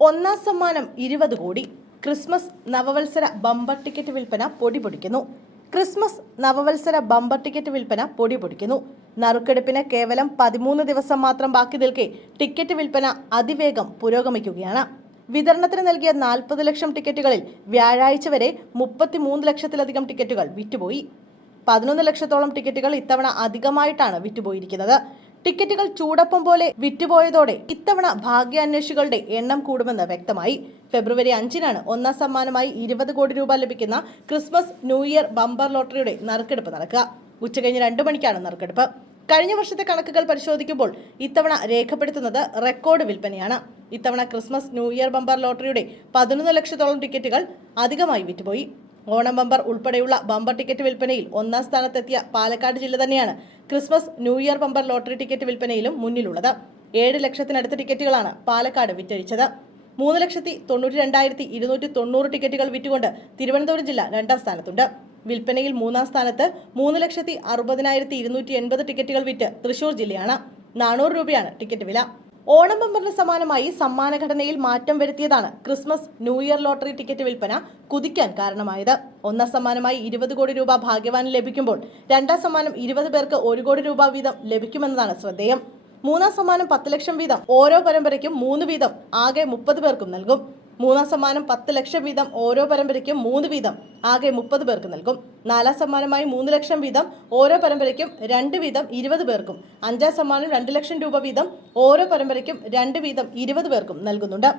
ഒന്നാം സമ്മാനം 20 കോടി. ക്രിസ്മസ് നവവത്സര ബമ്പർ ടിക്കറ്റ് വിൽപ്പന പൊടിപൊടിക്കുന്നു. ക്രിസ്മസ് നവവത്സര ബമ്പർ ടിക്കറ്റ് വിൽപ്പന പൊടിപൊടിക്കുന്നു. നറുക്കെടുപ്പിന് കേവലം 13 ദിവസം മാത്രം ബാക്കി നിൽക്കെ ടിക്കറ്റ് വിൽപ്പന അതിവേഗം പുരോഗമിക്കുകയാണ്. വിതരണത്തിന് നൽകിയ 40 ലക്ഷം ടിക്കറ്റുകളിൽ വ്യാഴാഴ്ച വരെ 33 ലക്ഷത്തിലധികം ടിക്കറ്റുകൾ വിറ്റുപോയി. 11 ലക്ഷത്തോളം ടിക്കറ്റുകൾ ഇത്തവണ അധികമായിട്ടാണ് വിറ്റുപോയിരിക്കുന്നത്. ടിക്കറ്റുകൾ ചൂടപ്പം പോലെ വിറ്റുപോയതോടെ ഇത്തവണ ഭാഗ്യാന്വേഷികളുടെ എണ്ണം കൂടുമെന്ന് വ്യക്തമായി. ഫെബ്രുവരി 5-നാണ് ഒന്നാം സമ്മാനമായി 20 കോടി രൂപ ലഭിക്കുന്ന ക്രിസ്മസ് ന്യൂ ഇയർ ബമ്പർ ലോട്ടറിയുടെ നറുക്കെടുപ്പ് നടക്കുക. ഉച്ചകഴിഞ്ഞ് 2 മണിക്കാണ് നറുക്കെടുപ്പ്. കഴിഞ്ഞ വർഷത്തെ കണക്കുകൾ പരിശോധിക്കുമ്പോൾ ഇത്തവണ രേഖപ്പെടുത്തുന്നത് റെക്കോർഡ് വിൽപ്പനയാണ്. ഇത്തവണ ക്രിസ്മസ് ന്യൂ ഇയർ ബമ്പർ ലോട്ടറിയുടെ 11 ലക്ഷത്തോളം ടിക്കറ്റുകൾ അധികമായി വിറ്റുപോയി. ഓണം ബമ്പർ ഉൾപ്പെടെയുള്ള ബമ്പർ ടിക്കറ്റ് വിൽപ്പനയിൽ ഒന്നാം സ്ഥാനത്തെത്തിയ പാലക്കാട് ജില്ല തന്നെയാണ് Christmas New Year bumper lottery ticket വിൽപ്പനയിലും മുന്നിലുള്ളത്. 7 ലക്ഷത്തിനടുത്ത് ടിക്കറ്റുകളാണ് പാലക്കാട് വിറ്റഴിച്ചത്. 3,92,290 ടിക്കറ്റുകൾ വിറ്റുകൊണ്ട് തിരുവനന്തപുരം ജില്ല 2-ാം സ്ഥാനത്തുണ്ട്. വിൽപ്പനയിൽ 3-ാം സ്ഥാനത്ത് 3,60,280 ടിക്കറ്റുകൾ വിറ്റ് തൃശൂർ ജില്ലയാണ്. 400 രൂപയാണ് ടിക്കറ്റ് വില. ഓണം ബമ്പറിന് സമാനമായി സമ്മാനഘടനയിൽ മാറ്റം വരുത്തിയതാണ് Christmas New Year lottery ticket വിൽപ്പന കുതിക്കാൻ കാരണമായത്. ഒന്നാം സമ്മാനമായി 20 കോടി രൂപ ഭാഗ്യവാന് ലഭിക്കുമ്പോൾ 2-ാം സമ്മാനം 20 പേർക്ക് 1 കോടി രൂപ വീതം ലഭിക്കുമെന്നതാണ് ശ്രദ്ധേയം. 3-ാം സമ്മാനം 10 ലക്ഷം വീതം ഓരോ പരമ്പരയ്ക്കും 3 വീതം ആകെ 30 പേർക്കും നൽകും. 3-ാം സമ്മാനം 10 ലക്ഷം വീതം ഓരോ പരമ്പരയ്ക്കും 3 വീതം ആകെ 30 പേർക്ക് നൽകും. 4-ാം സമ്മാനമായി 3 ലക്ഷം വീതം ഓരോ പരമ്പരയ്ക്കും 2 വീതം 20 പേർക്കും. 5-ാം സമ്മാനം 2 ലക്ഷം രൂപ വീതം ഓരോ പരമ്പരയ്ക്കും 2 വീതം 20 പേർക്കും നൽകുന്നുണ്ട്.